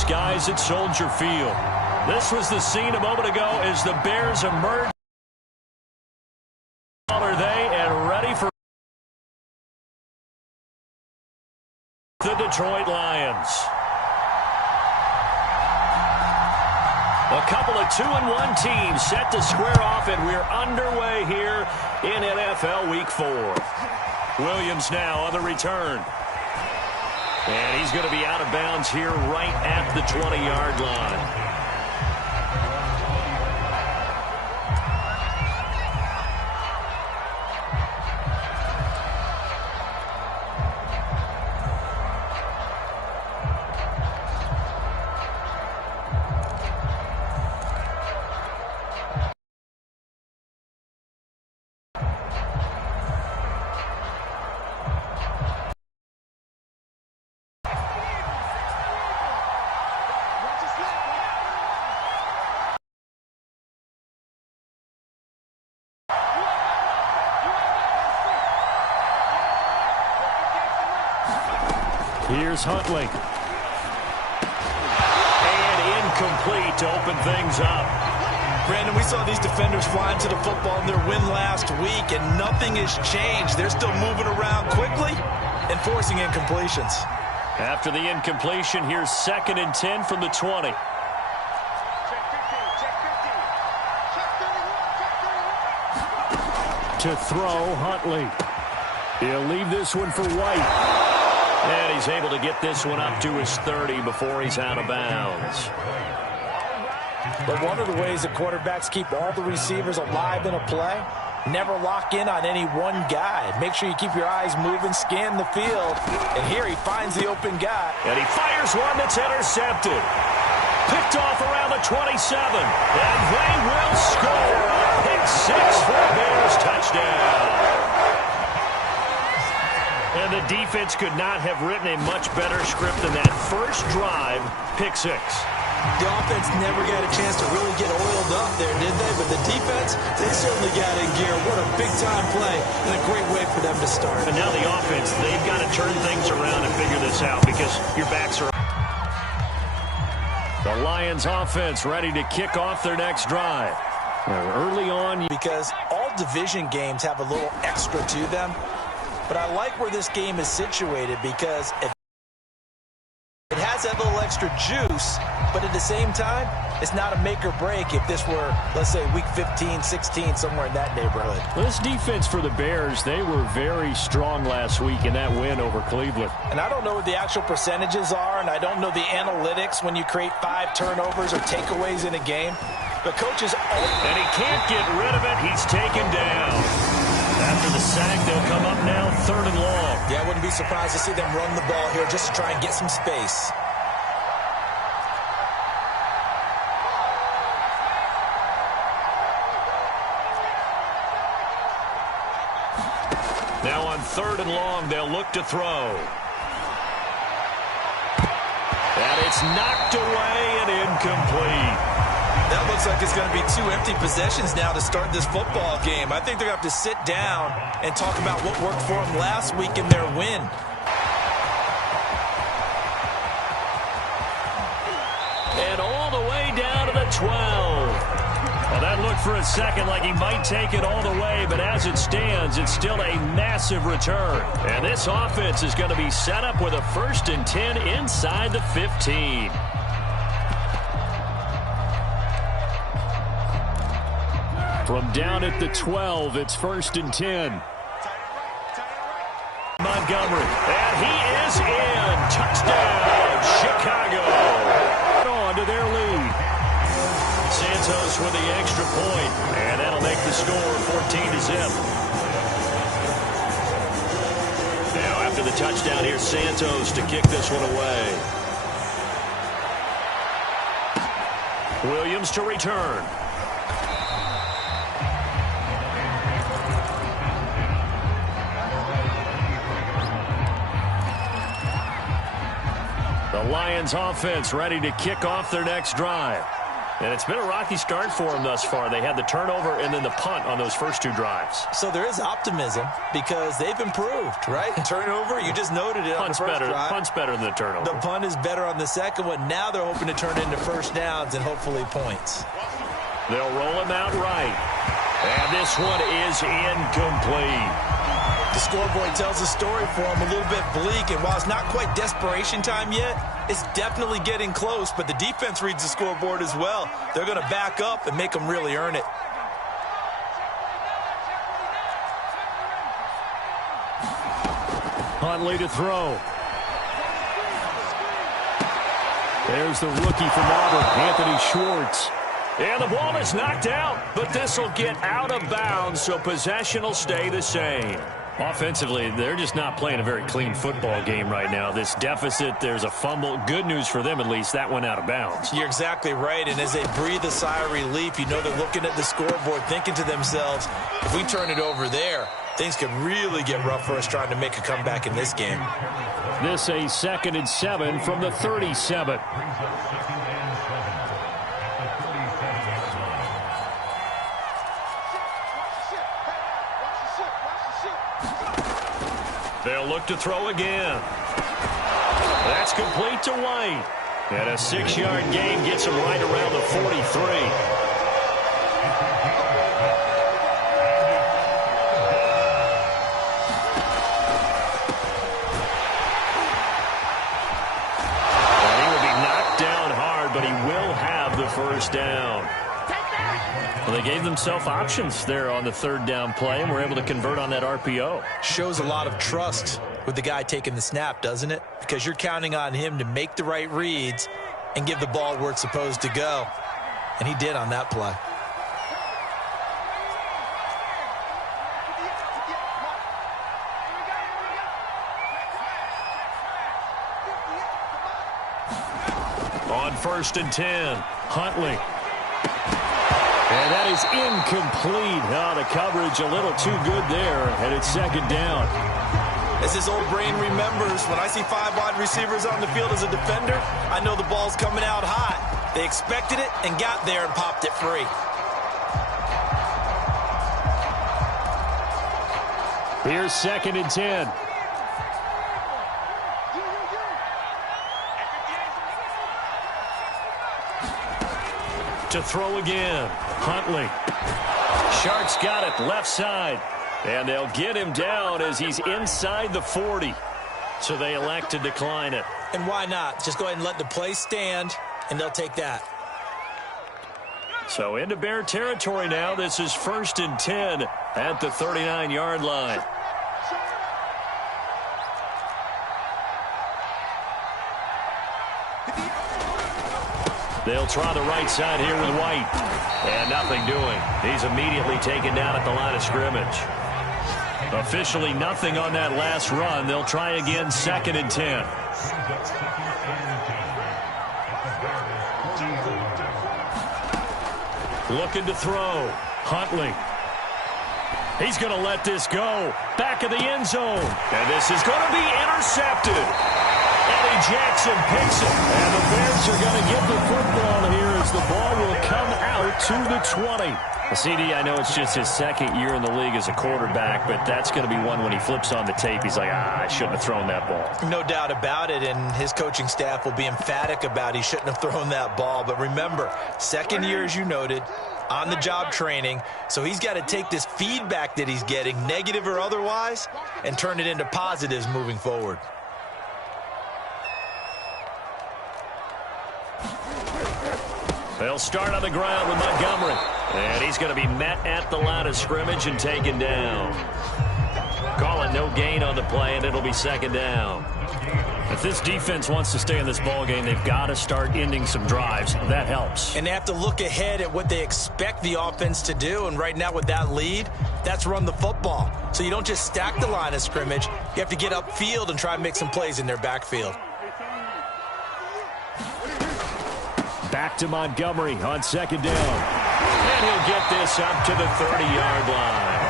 skies at Soldier Field. This was the scene a moment ago as the Bears emerged. Are they and ready for the Detroit Lions? A couple of 2-1 teams set to square off, and we're underway here in NFL Week 4. Williams now on the return. And he's going to be out of bounds here right at the 20-yard line. Here's Huntley. And incomplete to open things up. Brandon, we saw these defenders flying to the football in their win last week, and nothing has changed. They're still moving around quickly and forcing incompletions. After the incompletion, here's 2nd and 10 from the 20. To throw, Huntley. He'll leave this one for White. And he's able to get this one up to his 30 before he's out of bounds. But one of the ways that quarterbacks keep all the receivers alive in a play, never lock in on any one guy. Make sure you keep your eyes moving, scan the field. And here he finds the open guy. And he fires one that's intercepted. Picked off around the 27. And they will score a pick six for a Bears touchdown. And the defense could not have written a much better script than that first drive, pick six. The offense never got a chance to really get oiled up there, did they? But the defense, they certainly got in gear. What a big-time play and a great way for them to start. And now the offense, they've got to turn things around and figure this out because your backs are... The Lions offense ready to kick off their next drive. Early on... Because all division games have a little extra to them. But I like where this game is situated because it has that little extra juice, but at the same time, it's not a make or break if this were, let's say, week 15, 16, somewhere in that neighborhood. Well, this defense for the Bears, they were very strong last week in that win over Cleveland. And I don't know what the actual percentages are, and I don't know the analytics when you create 5 turnovers or takeaways in a game. The coaches... And he can't get rid of it. He's taken down. After the sack, they'll come up now 3rd and long. Yeah, I wouldn't be surprised to see them run the ball here just to try and get some space. Now on 3rd and long, they'll look to throw. And it's knocked away and incomplete. That looks like it's going to be 2 empty possessions now to start this football game. I think they're going to have to sit down and talk about what worked for them last week in their win. And all the way down to the 12. Well, that looked for a second like he might take it all the way, but as it stands, it's still a massive return. And this offense is going to be set up with a 1st and 10 inside the 15. From down at the 12, it's 1st and 10. Montgomery, and he is in. Touchdown, Chicago. On to their lead. Santos with the extra point, and that'll make the score 14-0. Now after the touchdown, here's Santos to kick this one away. Williams to return. The Lions offense ready to kick off their next drive. And it's been a rocky start for them thus far. They had the turnover and then the punt on those first 2 drives. So there is optimism because they've improved, right? Turnover, you just noted it on the first drive. Punt's better than the turnover. The punt is better on the second one. Now they're hoping to turn it into first downs and hopefully points. They'll roll him out right. And this one is incomplete. The scoreboard tells a story for him, a little bit bleak, and while it's not quite desperation time yet, it's definitely getting close, but the defense reads the scoreboard as well. They're going to back up and make them really earn it. Huntley to throw. There's the rookie from Auburn, Anthony Schwartz. And the ball is knocked out, but this will get out of bounds, so possession will stay the same. Offensively, they're just not playing a very clean football game right now. This deficit, there's a fumble. Good news for them, at least. That went out of bounds. You're exactly right, and as they breathe a sigh of relief, you know they're looking at the scoreboard, thinking to themselves, if we turn it over there, things could really get rough for us trying to make a comeback in this game. This a 2nd and 7 from the 37. They'll look to throw again. That's complete to White. And a 6-yard gain gets him right around the 43. And he will be knocked down hard, but he will have the first down. Well, they gave themselves options there on the 3rd down play and were able to convert on that RPO. Shows a lot of trust with the guy taking the snap, doesn't it? Because you're counting on him to make the right reads and give the ball where it's supposed to go. And he did on that play. On 1st and 10, Huntley. And that is incomplete. Oh, the coverage a little too good there, and it's 2nd down. As his old brain remembers, when I see 5 wide receivers on the field as a defender, I know the ball's coming out hot. They expected it and got there and popped it free. Here's 2nd and 10. To throw again. Huntley. Sharks got it left side. And they'll get him down as he's inside the 40. So they elect to decline it. And why not? Just go ahead and let the play stand, and they'll take that. So into Bear territory now. This is 1st and 10 at the 39-yard line. They'll try the right side here with White. And nothing doing. He's immediately taken down at the line of scrimmage. Officially nothing on that last run. They'll try again 2nd and 10. Looking to throw. Huntley. He's going to let this go. Back of the end zone. And this is going to be intercepted. Eddie Jackson picks it. And the Bears are going to get the football here as the ball will come out to the 20. CD, I know it's just his 2nd year in the league as a quarterback, but that's going to be one when he flips on the tape. He's like, I shouldn't have thrown that ball. No doubt about it, and his coaching staff will be emphatic about he shouldn't have thrown that ball. But remember, 2nd year, as you noted, on-the-job training, so he's got to take this feedback that he's getting, negative or otherwise, and turn it into positives moving forward. They'll start on the ground with Montgomery. And he's going to be met at the line of scrimmage and taken down. Calling no gain on the play, and it'll be 2nd down. If this defense wants to stay in this ballgame, they've got to start ending some drives. That helps. And they have to look ahead at what they expect the offense to do. And right now with that lead, that's run the football. So you don't just stack the line of scrimmage. You have to get upfield and try and make some plays in their backfield. Back to Montgomery on 2nd down. And he'll get this up to the 30-yard line.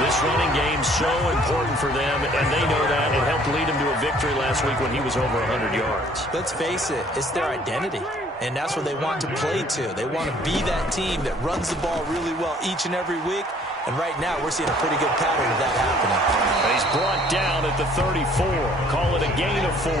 This running game's so important for them, and they know that. It helped lead him to a victory last week when he was over 100 yards. Let's face it, it's their identity. and that's where they want to play to. They want to be that team that runs the ball really well each and every week, and right now we're seeing a pretty good pattern of that happening. He's brought down at the 34. Call it a gain of 4.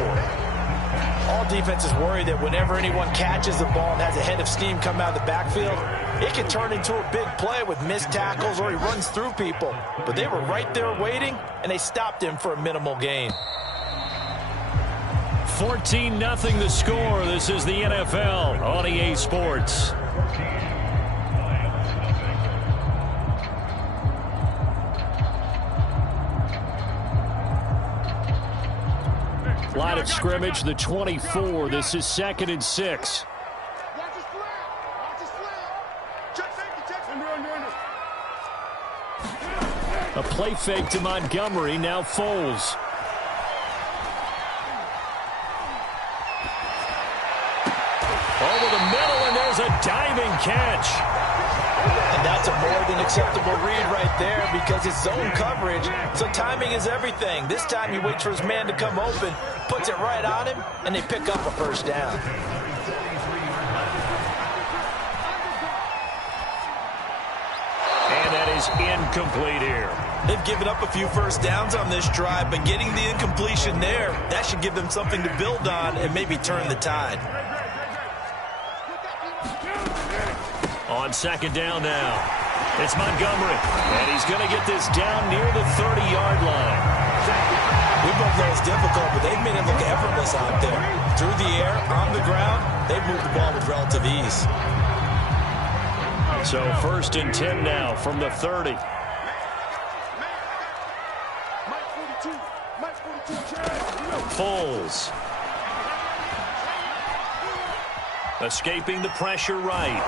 All defenses worry that whenever anyone catches the ball and has a head of steam come out of the backfield, it can turn into a big play with missed tackles or he runs through people. But they were right there waiting, and they stopped him for a minimal gain. 14-0 the score. This is the NFL on EA Sports. Line of scrimmage, the 24. This is 2nd and 6. A play fake to Montgomery. Now Foles. Over the middle, and there's a diving catch. And that's a more than acceptable read right there because it's zone coverage, so timing is everything. This time he waits for his man to come open, puts it right on him, and they pick up a first down. And that is incomplete here. They've given up a few first downs on this drive, but getting the incompletion there, that should give them something to build on and maybe turn the tide. On 2nd down now, it's Montgomery, and he's going to get this down near the 30-yard line. We both know it's difficult, but they've made it look effortless out there. Through the air, on the ground, they've moved the ball with relative ease. So 1st and 10 now from the 30. Foles. Escaping the pressure right.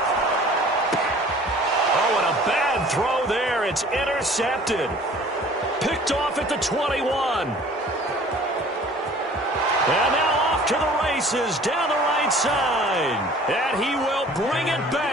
Oh, and a bad throw there. It's intercepted. Picked off at the 21. And now off to the races down the right side. And he will bring it back.